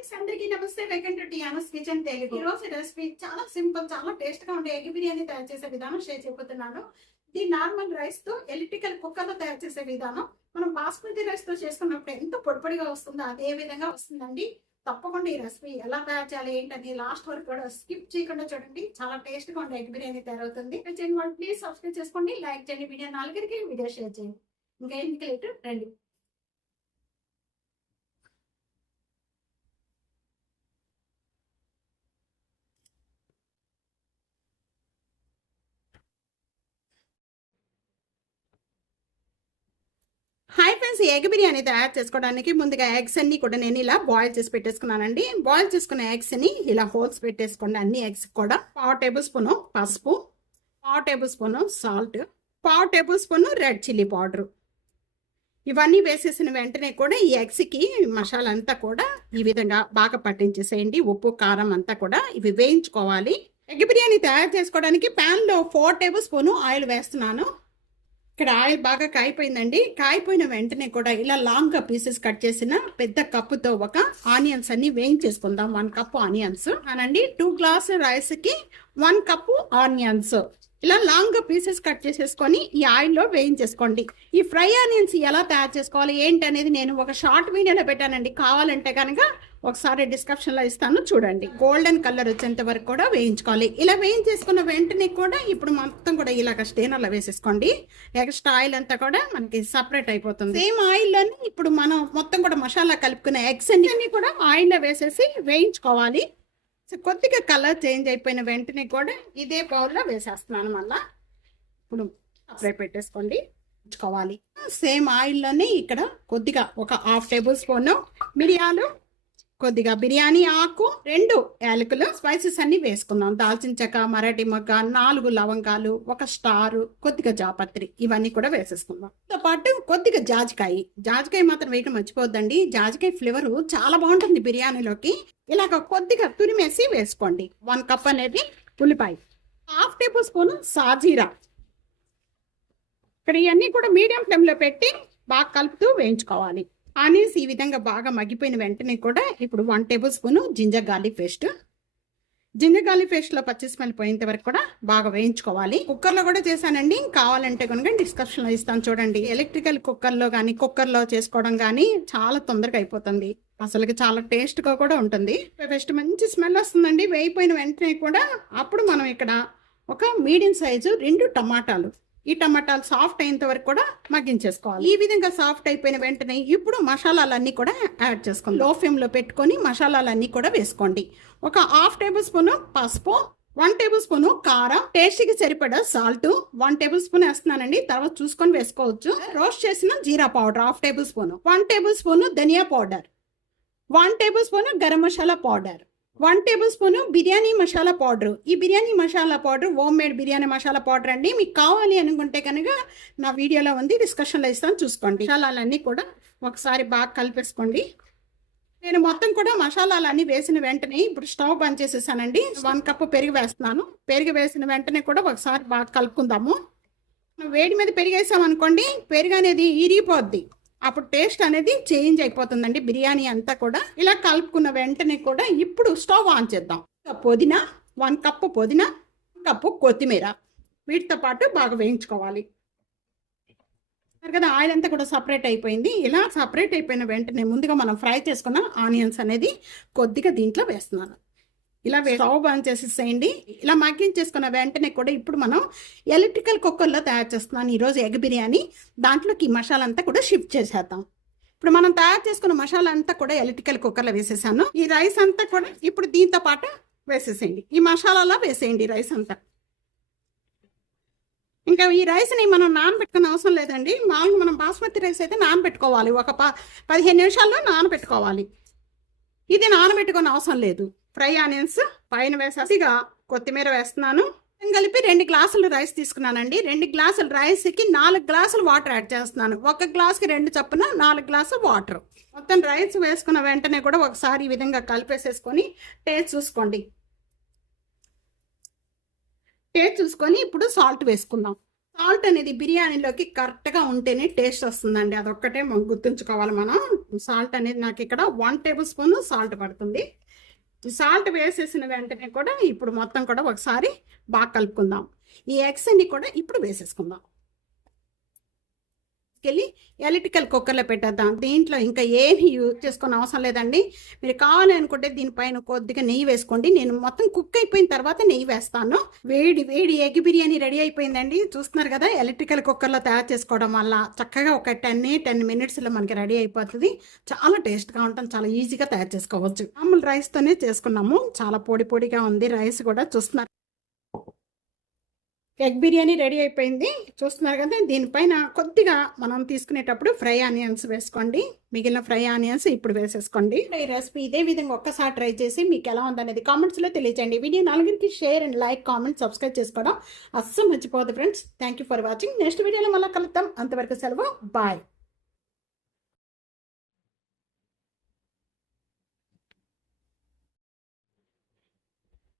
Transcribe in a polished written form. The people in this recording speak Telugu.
ఫ్రెండ్స్ అందరికీ నమస్తే. వెల్కమ్ టు టియానస్ కిచెన్ తెలుగు. ఈ రోజు రెసిపీ చాలా సింపుల్, చాలా టేస్ట్ గా ఉండే ఎగ్ బిర్యానీ తయారు చేసే విధానం షేర్ చేయబోతున్నాను. ఇది నార్మల్ రైస్ తో ఎలక్ట్రికల్ కుక్కర్ లో తయారు చేసే విధానం. మనం బాస్మతి రైస్ తో చేసుకున్నప్పుడు ఎంత పొడిపొడిగా వస్తుందో అదే విధంగా వస్తుందండి. తప్పకుండా ఈ రెసిపీ ఎలా తయారు చేయాలి ఏంటని లాస్ట్ వరకు కూడా స్కిప్ చేయకుండా చూడండి. చాలా టేస్ట్ గా ఉండే ఎగ్ బిర్యానీ తయారవుతుంది. ప్లీజ్ సబ్స్క్రైబ్ చేసుకోండి, లైక్ చేయండి, వీడియో 4 వీడియో షేర్ చేయండి. ఇంకా ఎందుకు లేట్ రండి. హాయ్ ఫ్రెండ్స్, ఎగ్ బిర్యానీ తయారు చేసుకోవడానికి ముందుగా ఎగ్స్ అన్ని కూడా నేను ఇలా బాయిల్ చేసి పెట్టేసుకున్నానండి. బాయిల్ చేసుకున్న ఎగ్స్ ని ఇలా హోల్స్ పెట్టేసుకోండి. అన్ని ఎగ్స్ కూడా 1/2 టేబుల్ స్పూన్ పసుపు, 1/2 table spoon salt, 1/2 table spoon red chilli powder. ఇవన్నీ వేసేసిన వెంటనే కూడా ఈ ఎగ్స్కి మసాలా అంతా కూడా ఈ విధంగా బాగా పట్టించేసేయండి. ఉప్పు కారం అంతా కూడా ఇవి వేయించుకోవాలి. ఎగ్ బిర్యానీ తయారు చేసుకోవడానికి ప్యాన్లో 4 టేబుల్ స్పూన్ ఆయిల్ వేస్తున్నాను. ఇక్కడ ఆయిల్ బాగా కాయిపోయిందండి. కాయిపోయిన వెంటనే కూడా ఇలా లాంగ్ గా పీసెస్ కట్ చేసిన పెద్ద కప్పుతో ఒక ఆనియన్స్ అన్ని వేయించేసుకుందాం. 1 కప్పు ఆనియన్స్ అనండి. 2 గ్లాస్ రైస్ కి 1 కప్పు ఆనియన్స్ ఇలా లాంగ్ గా పీసెస్ కట్ చేసేసుకొని ఈ ఆయిల్లో వేయించేసుకోండి. ఈ ఫ్రై ఆనియన్స్ ఎలా తయారు చేసుకోవాలి ఏంటి అనేది నేను ఒక షార్ట్ వీడియోలో పెట్టానండి. కావాలంటే కనుక ఒకసారి డిస్క్రిప్షన్ లో ఇస్తాను, చూడండి. గోల్డెన్ కలర్ వచ్చేంత వరకు కూడా వేయించుకోవాలి. ఇలా వేయించేసుకున్న వెంటనే కూడా ఇప్పుడు మొత్తం కూడా ఇలాగ స్టేనర్లో వేసేసుకోండి. ఎక్స్ట్రా ఆయిల్ అంతా కూడా మనకి సపరేట్ అయిపోతుంది. సేమ్ ఆయిల్ లోని ఇప్పుడు మనం మొత్తం కూడా మసాలా కలుపుకున్న ఎగ్స్ అన్ని కూడా ఆయిల్లో వేసేసి వేయించుకోవాలి. కొద్దిగా కలర్ చేంజ్ అయిపోయిన వెంటనే కూడా ఇదే బౌల్లో వేసేస్తున్నాను. మళ్ళా ఇప్పుడు సపరేట్ పెట్టేసుకోండి, ఉంచుకోవాలి. సేమ్ ఆయిల్లోనే ఇక్కడ కొద్దిగా ఒక 1/2 టేబుల్ స్పూన్ మిరియాలు, కొద్దిగా బిర్యానీ ఆకు, 2 యాలకులు, స్పైసెస్ అన్ని వేసుకుందాం. దాల్చిన చెక్క, మరాఠీ మొగ్గ, 4 లవంగాలు, 1 స్టార్, కొద్దిగా జాపత్రి, ఇవన్నీ కూడా వేసేసుకుందాం. తో పాటు కొద్దిగా జాజికాయ మాత్రం వేయడం మర్చిపోద్దండి. జాజికాయ ఫ్లేవర్ చాలా బాగుంటుంది బిర్యానీలోకి. ఇలాగ కొద్దిగా తురిమేసి వేసుకోండి. 1 కప్ అనేది ఉల్లిపాయ, 1/2 టేబుల్ స్పూన్ సాజీరా. ఇక్కడ ఇవన్నీ కూడా మీడియం ఫ్లేమ్లో పెట్టి బాగా కలుపుతూ వేయించుకోవాలి. ఆనియన్స్ ఈ విధంగా బాగా మగ్గిపోయిన వెంటనే కూడా ఇప్పుడు 1 tablespoon ginger garlic paste. Ginger garlic పేస్ట్లో పచ్చి స్మెల్ పోయేంత వరకు కూడా బాగా వేయించుకోవాలి. కుక్కర్లో కూడా చేశానండి, కావాలంటే కనుక డిస్క్రిప్షన్లో ఇస్తాను, చూడండి. ఎలక్ట్రికల్ కుక్కర్లో కానీ కుక్కర్లో చేసుకోవడం కానీ చాలా తొందరగా అయిపోతుంది. అసలుకి చాలా టేస్ట్గా కూడా ఉంటుంది. ఫస్ట్ మంచి స్మెల్ వస్తుందండి వేయిపోయిన వెంటనే కూడా. అప్పుడు మనం ఇక్కడ ఒక మీడియం సైజు 2 టమాటాలు, ఈ టమాటాలు సాఫ్ట్ అయ్యేంత వరకు కూడా మగ్గించేసుకోవాలి. ఈ విధంగా సాఫ్ట్ అయిపోయిన వెంటనే ఇప్పుడు మసాలాలన్నీ కూడా యాడ్ చేసుకోండి. లో ఫ్లేమ్లో పెట్టుకొని మసాలాలన్నీ కూడా వేసుకోండి. ఒక 1/2 టేబుల్ స్పూన్ పసుపు, 1 టేబుల్ స్పూన్ కారం, టేస్ట్కి సరిపడా సాల్ట్ 1 టేబుల్ స్పూన్ వేస్తున్నానండి, తర్వాత చూసుకొని వేసుకోవచ్చు. రోస్ట్ చేసిన jeera powder 1/2 tablespoon, 1 tablespoon dhaniya powder, 1 tablespoon garam masala powder, 1 tablespoon biryani masala powder. ఈ biryani masala powder homemade biryani masala powder అండి. మీకు కావాలి అనుకుంటే కనుక నా వీడియోలో ఉంది, డిస్కషన్లో ఇస్తాను, చూసుకోండి. మసాలాలన్నీ కూడా ఒకసారి బాగా కలిపేసుకోండి. నేను మొత్తం కూడా మసాలాలన్నీ వేసిన వెంటనే ఇప్పుడు స్టవ్ బంద్ చేసేసానండి. 1 కప్పు పెరుగు వేస్తున్నాను. పెరుగు వేసిన వెంటనే కూడా ఒకసారి బాగా కలుపుకుందాము. వేడి మీద పెరుగు వేసామనుకోండి, పెరుగు అనేది ఇరిగిపోద్ది, అప్పుడు టేస్ట్ అనేది చేంజ్ అయిపోతుందండి బిర్యానీ అంతా కూడా. ఇలా కలుపుకున్న వెంటనే కూడా ఇప్పుడు స్టవ్ ఆన్ చేద్దాం. పుదీనా 1 కప్పు పుదీనా, 1 కప్పు కొత్తిమీర, వీటితో పాటు బాగా వేయించుకోవాలి కదా. ఆయిల్ అంతా కూడా సపరేట్ అయిపోయింది. ఇలా సపరేట్ అయిపోయిన వెంటనే ముందుగా మనం ఫ్రై చేసుకున్న ఆనియన్స్ అనేది కొద్దిగా దీంట్లో వేస్తున్నాను. ఇలా స్టవ్ బంద్ చేసేసేయండి. ఇలా మగ్గించేసుకున్న వెంటనే కూడా ఇప్పుడు మనం ఎలక్ట్రికల్ కుక్కర్లో తయారు చేస్తున్నాను ఈరోజు ఎగ్ బిర్యానీ. దాంట్లోకి ఈ మసాలా అంతా కూడా షిఫ్ట్ చేసేద్దాం. ఇప్పుడు మనం తయారు చేసుకున్న మసాలా అంతా కూడా ఎలక్ట్రికల్ కుక్కర్లో వేసేసాను. ఈ రైస్ అంతా కూడా ఇప్పుడు దీంతో పాటు వేసేసేయండి. ఈ మసాలాలో వేసేయండి రైస్ అంతా. ఇంకా ఈ రైస్ని మనం నానబెట్టుకునే అవసరం లేదండి. మామూలుగా మనం బాస్మతి రైస్ అయితే నానబెట్టుకోవాలి, ఒక 15 నిమిషాల్లో నానబెట్టుకోవాలి. ఇది నానబెట్టుకునే అవసరం లేదు. ఫ్రై ఆనియన్స్ పైన వేసేసిగా కొత్తిమీర వేస్తున్నాను. కలిపి 2 గ్లాసులు రైస్ తీసుకున్నానండి. 2 గ్లాసుల రైస్కి 4 గ్లాసులు వాటర్ యాడ్ చేస్తున్నాను. 1 గ్లాస్కి 2 చొప్పున 4 గ్లాసులు వాటర్. మొత్తం రైస్ వేసుకున్న వెంటనే కూడా ఒకసారి ఈ విధంగా కలిపేసేసుకొని టేస్ట్ చూసుకోండి. టేస్ట్ చూసుకొని ఇప్పుడు సాల్ట్ వేసుకుందాం. సాల్ట్ అనేది బిర్యానీలోకి కరెక్ట్గా ఉంటేనే టేస్ట్ వస్తుందండి. అదొక్కటే మనం గుర్తుంచుకోవాలి మనం. సాల్ట్ అనేది నాకు ఇక్కడ 1 టేబుల్ స్పూన్ సాల్ట్ పడుతుంది. ఈ సాల్ట్ వేసేసిన వెంటనే కూడా ఇప్పుడు మొత్తం కూడా ఒకసారి బాగా కలుపుకుందాం. ఈ ఎగ్స్ అన్ని కూడా ఇప్పుడు వేసేసుకుందాం. వెళ్ళి ఎలక్ట్రికల్ కుక్కర్లో పెట్టేద్దాం. దీంట్లో ఇంకా ఏమి యూజ్ చేసుకునే అవసరం లేదండి. మీరు కావాలి అనుకుంటే దీనిపైన కొద్దిగా నెయ్యి వేసుకోండి. నేను మొత్తం కుక్ అయిపోయిన తర్వాత నెయ్యి వేస్తాను. వేడి వేడి ఎగ్ బిర్యానీ రెడీ అయిపోయిందండి. చూస్తున్నారు కదా, ఎలక్ట్రికల్ కుక్కర్లో తయారు చేసుకోవడం వల్ల చక్కగా ఒక 10 మినిట్స్లో మనకి రెడీ అయిపోతుంది. చాలా టేస్ట్గా ఉంటుంది, చాలా ఈజీగా తయారు చేసుకోవచ్చు. మామూలు రైస్తోనే చేసుకున్నాము. చాలా పొడి పొడిగా ఉంది రైస్ కూడా. చూస్తున్నారు, ఎగ్ బిర్యానీ రెడీ అయిపోయింది. చూస్తున్నారు కదా, దీనిపైన కొద్దిగా మనం తీసుకునేటప్పుడు ఫ్రై ఆనియన్స్ వేసుకోండి. మిగిలిన ఫ్రై ఆనియన్స్ ఇప్పుడు వేసేసుకోండి. ఈ రెసిపీ ఇదే విధంగా ఒక్కసారి ట్రై చేసి మీకు ఎలా ఉందనేది కామెంట్స్లో తెలియజేయండి. వీడియో 4కి share and like, comment, subscribe చేసుకోవడం అస్సలు మర్చిపోదు friends. Thank you for watching. Next వీడియోలో మళ్ళీ కలుద్దాం. అంతవరకు సెలవు. బాయ్.